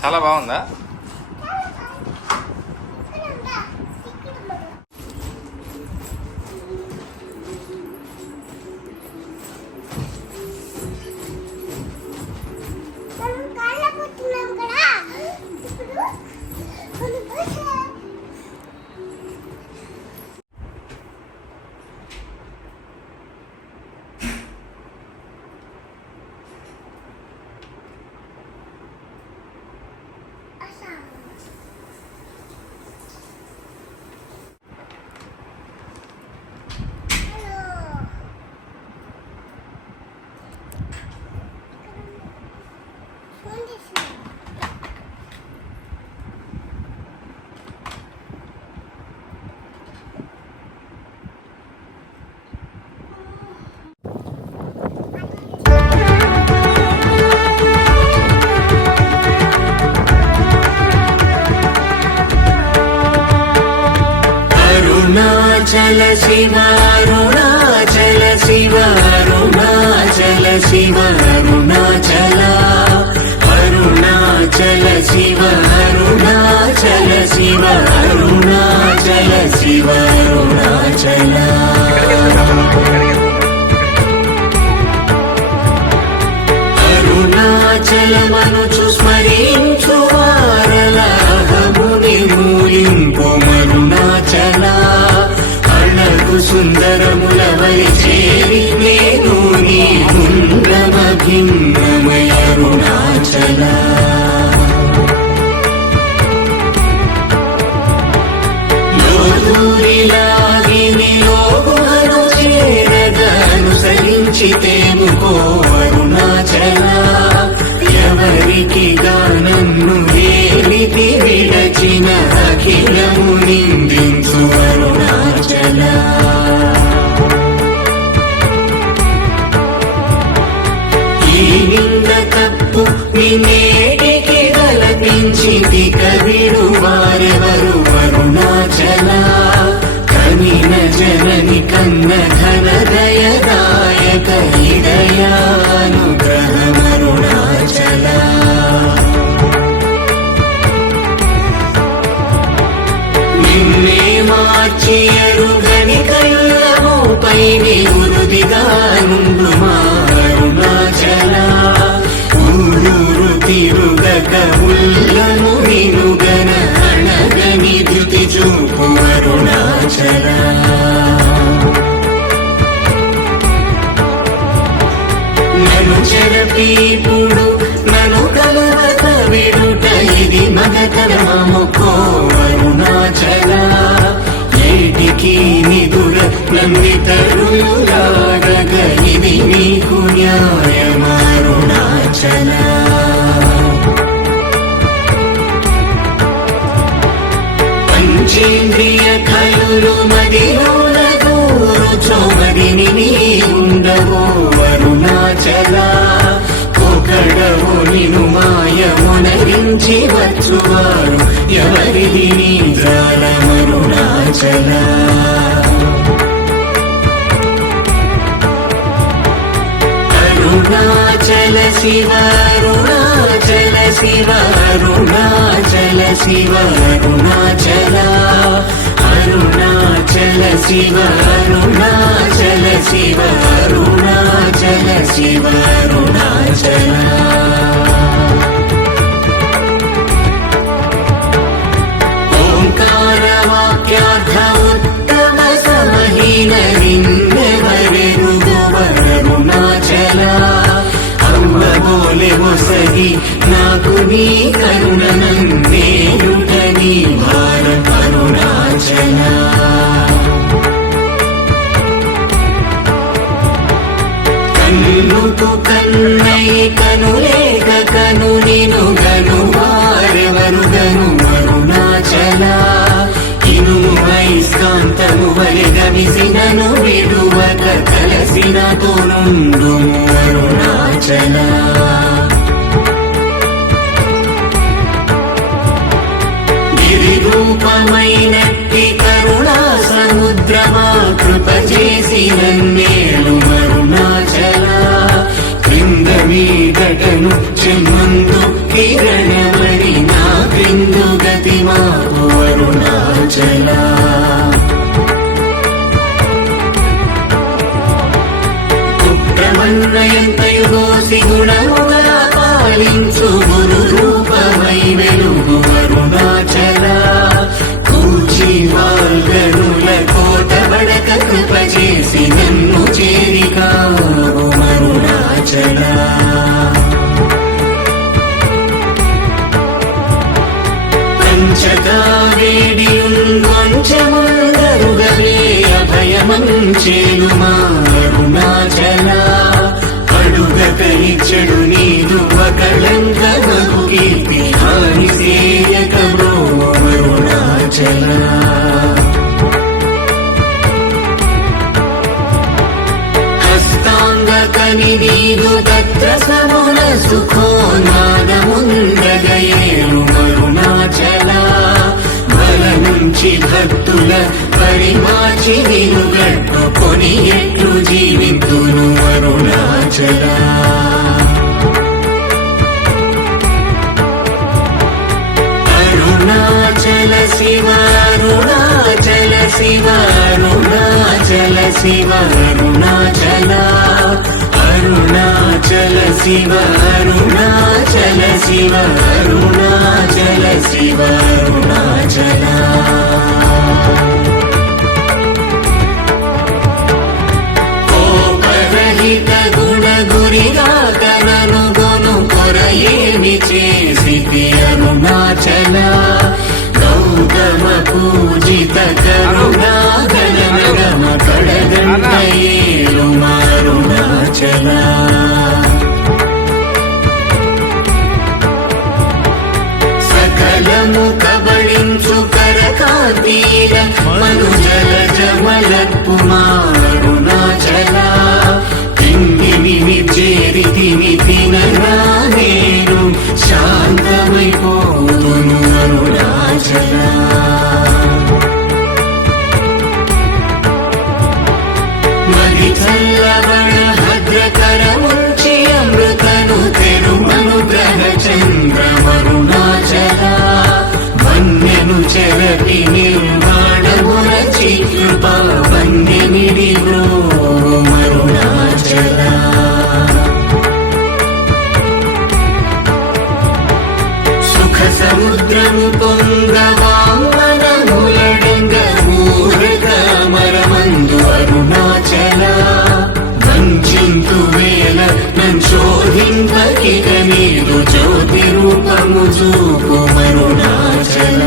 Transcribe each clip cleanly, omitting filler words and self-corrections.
చాలా బాగుందా? అరుణాచల శివ అరుణాచల శివ అరుణాచల శివ అరుణాచల అరుణాచల శివ అరుణాచల శివ అరుణాచల శివ అరుణాచల అరుణాచలమనుచు స్మరించు వారల అహముని మూలింపు మరుణాచల అణగు సుందరముల వరి చేరి నేను నీ గుండమ భిన్నమయ అరుణాచల లోదూరిలాగిని లోగుహను చేరగా అనుసరించితేముకో అరుణాచల ఎవరికి గానన్ను వేలితి విడచిన అఖిలము నిందించు అరుణాచల ఈ నింద తప్పు నిన్నేటికి గలపించింది కవిడు వారెవరు అరుణాచల కనిన జనని కన్న ఘన దయదాయక హృదయానుగ్రహమరుణాచల నిన్నే మార్చి ఎరుగని కళ్ళమోపై నిరుదిగా నుండు మా అరుణాచల ఊరూరు తిరుగక ఉల్లము నినుగన అణగని ధృతి చూపు అరుణాచల నన్ను చెరపీపుడు నన్ను కలవక విడుట ఇది మగతరమముకో అరుణాచల ఏటికి నిదుర నందితరులాగగ ఇది నీకు న్యాయమారుణాచల పంచేంద్రియ కలులు మదిలోన గోరుచోమదిని నీ ఉండవో అరుణాచల ఒకడవో నిను మాయమునరించి వచ్చువారు ఎవరిది నీ జాలమరుణాచల అరుణాచల శివ అరుణాచల శివ అరుణాచల శివ అరుణాచల అరుణాచల శివ అరుణాచల శివ అరుణాచల శివ అరుణాచల ఓంకార వాక్యార్థ ఉత్తమ సమహీన నిన్నెవరెరుగు అరుణాచల అమ్మ బోలె మొసగి నాకు నీ కరుణనందేయుట నీ భార అరుణాచల కన్నుకు కన్నై కనులేక కను నిను గను వారెవరు గను అరుణాచల ఇనుము ఐస్కాంతము వలె గమిసినను విడువక కలసినతో నుండు అరుణాచల గిరిరూపమైనట్టి కరుణా సముద్రమా కృప చేసి నన్నేలు అరుణాచల క్రింద మీదటను చెమ్మందు కిరణమణి పాలించు గురు రూపమై వెలుగు అరుణాచల కూచి వాల్గనుల కోట బడక కృప చేసి నన్ను చేరికావు అరుణాచల పంచకావేడియుంగొంచెముందరుగవే అభయమంచేను మా అరుణాచల అడుగక ఇచ్చడు నీదు ఒకళంక మగు కీర్తి హాని సేయక అరుణాచల హస్తాంగకనిదీదు తత్ర సమున సుఖోన్మాదముందగయేను అరుణాచల బల నుంచి భక్తుల పరిమాచి నిలుగట్టుకొని ఎట్లు జీవితును అరుణాచల అరుణాచల శివ అరుణాచల శివ అరుణాచల శివ అరుణాచల అరుణాచల శివ అరుణాచల శివ అరుణాచల శివ అరుణాచల కోపరహిత గుణ గురిగా కనను గొను కొరయేమి చేసితి అరుణాచల గౌతమ పూజిత కరుణా గణగమ కడగంటయేలు అరుణాచల సకలము కబళించు కరకాతీర మనుజల జమలపు అరుణాచల తిండిని చేరితిని తినగా నేను శాంతమైపోతును అరుణాచల మరి చల్లబడ భద్రకరముంచి అమృతను తెరుమనుగ్రహ చంద్రమరుణాచల వన్యను చెరపి నిర్వాణమురచి కృపా వన్యమిడి అరుణాచల సుఖ సముద్రము పొంగవామనములడంగ మూరకమరమందు అరుణాచల వంచింతు వేల నంశోధింపకిక నీదు జ్యోతి రూపము చూపు అరుణాచల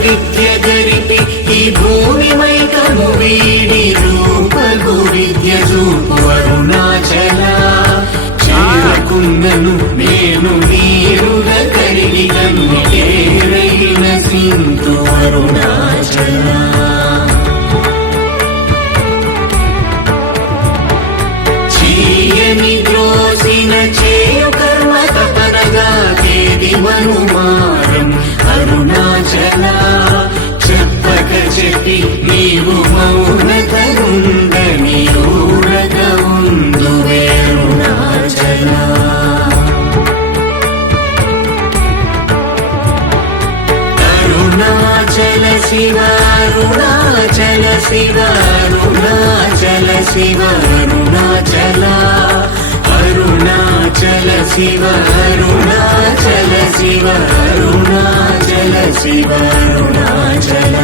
విద్య గరిపి ఈ భూమి మైకము వీడి రూపగు విద్య చూపు అరుణాచల చేరుకున్నను నేను నీరుగ కరిగి కన్నికేరైన సింధు అరుణాచల చీయని ద్రోసిన చేయు కర్మ తపనగా తేది మనుమారం అరుణాచల చెప్పక చెప్పి నీవు మౌనతరుండని ఊరగ ఉందువే అరుణాచల అరుణాచల శివ అరుణాచల శివ అరుణాచల శివ అరుణాచల అరుణాచల శివ అరుణాచల శివ అరుణాచల శివ అరుణాచల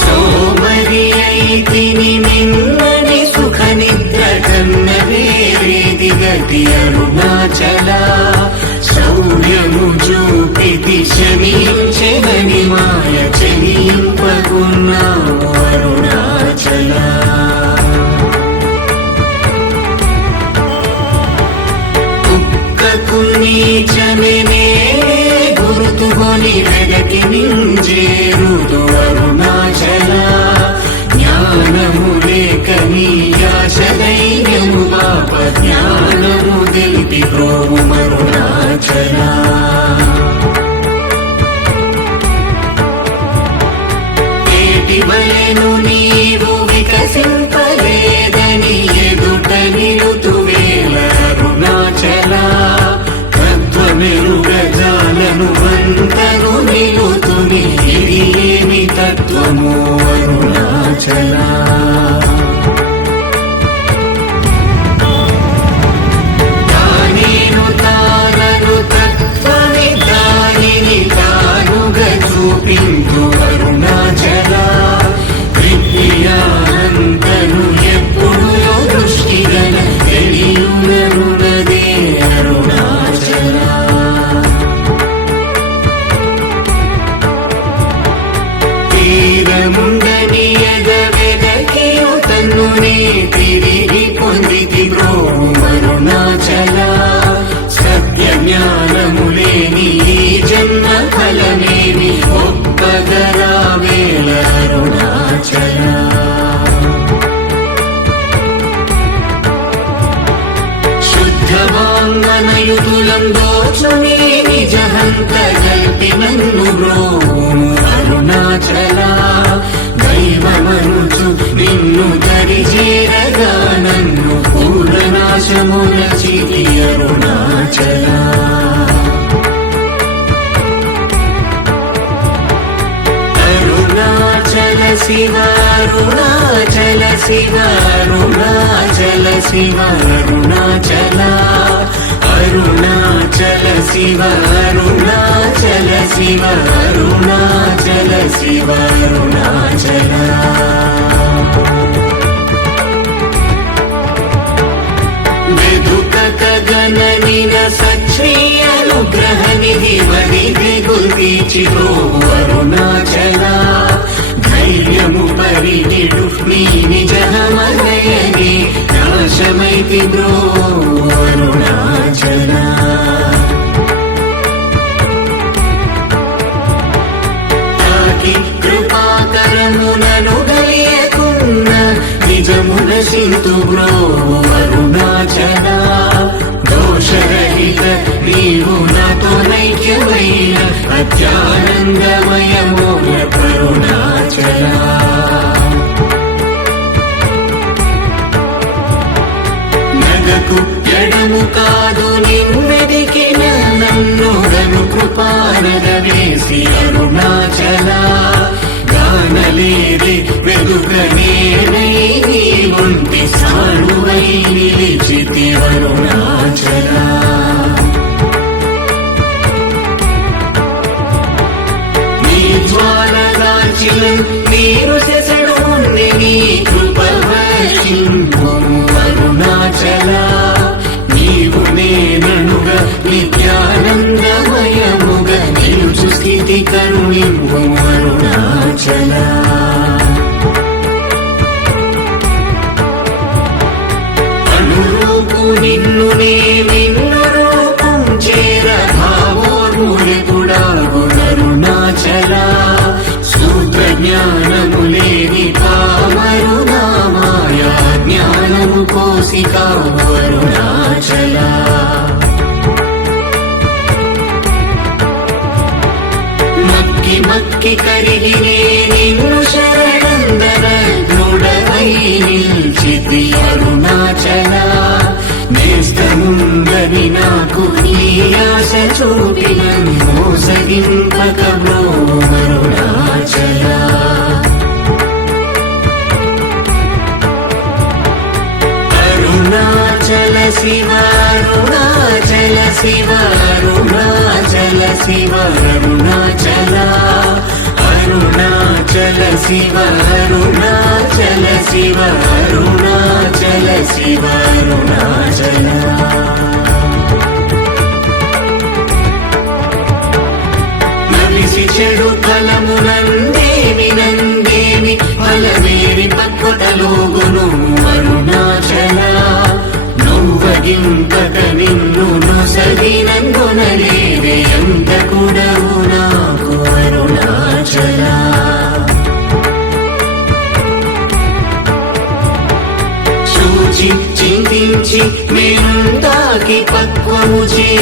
సోమరి అయితిని నిన్నని సుఖ నిద్ర కన్న వేరేది గతి అరుణాచల శౌర్యము చూపితి శమించెనని మాయ చెలింపకున్నావు అరుణాచల కుక్కకు నీచమే గుర్తుకొని వెదకి నింజేరుదు అరుణాచల జ్ఞానము లేక నీ ఆశ ధైర్యము పాప జ్ఞానము తెలిపి ప్రోము అరుణాచల వలెను నీవు వికసింపలేదని ఎదుట నిలుతువేల అరుణాచల తత్వమెరుగజాలను వంతను నిలుతుని ఇది ఏమి తత్వ తత్వము అరుణాచల తానేను తానను తత్వమే దానిని తానుగా చూపించు అరుణాచల విద్యానంతను ఎప్పుడు దృష్టిగల తెలియునరునదే అరుణాచల తీరముందని ఎగవెదకియు తన్నునే తిరిగి పొందితి బ్రోవు అరుణాచల సత్య జ్ఞానములేని ఈ జన్మ ఫలమేమి ఒప్పగరావేల అరుణాచల శుద్ధవాంగనయుతులం దోచుని నిజహంత గల్పి నన్ను బ్రోవు అరుణాచల దైవమనుచు నిన్ను దరిచేరగా నన్ను పూర్ణనాశముల చితి అరుణాచల అరుణాచల శివ అరుణాచల శివ అరుణాచల శివ అరుణాచల అరుణాచల శివ అరుణాచల శివ అరుణాచల శివ అరుణాచల వెదుకక గణనిన సచ్ఛ్రీయ అనుగ్రహ నిధి వరిది గుల్దీచి బ్రోవు అరుణాచల ధైర్యము పరిగిడు నీ నిజమనయని నాశమైతి బ్రోవు అరుణాచల తాకి కృపాకరమునను గలియకున్న నిజమున సింతు బ్రోవు అరుణాచల దోషరహిత నీవు నాతో నైక్యమైన అత్యానందమయమోహ కరుణాచల నగకు ఎడము కాదు నిన్నెదికిన నన్ను గను కృపానగ వేసి అరుణాచల గానలేది వెదుకనేనై నీ ఒంటి సానువై నిలిచితి అరుణాచల నీ జ్వాలరాజ్యం నీరు సెసడు నీ కృప వర్షింపు అరుణాచల నీవు నేననుగా నిత్యానందమయముగా నిలుచు స్థితి కరుణింపు అరుణాచల అనురూపు నిన్ను నిన్ను రూపం చేర భావోర్ముడిపుడాగు అరుణాచల సూత్ర జ్ఞానములేని పామరు నామాయ జ్ఞానము కోసికావు అరుణాచల మక్కి మక్కి కరిగినే నిన్ను శరణందర దృఢమై నిల్చితి అరుణాచల నేస్తముందని నాకు నీ ఆశ చూపిన మోసగింపక బ్రోవు అరుణాచల అరుణాచల శివ అరుణాచల శివ అరుణాచల శివ అరుణాచల అరుణాచల శివ అరుణాచల శివ అరుణాచల శివ అరుణాచల నవిసి చెడు ఫలమునందేమి నందేమి ఫలమేరి పక్వతలోగును అరుణాచల నువ్వగింపక నిన్ను నొసగినందునలేవే ఎంత కూడవు నాకు అరుణాచల చూచి చింతించి మేనుందాకి పక్వము చే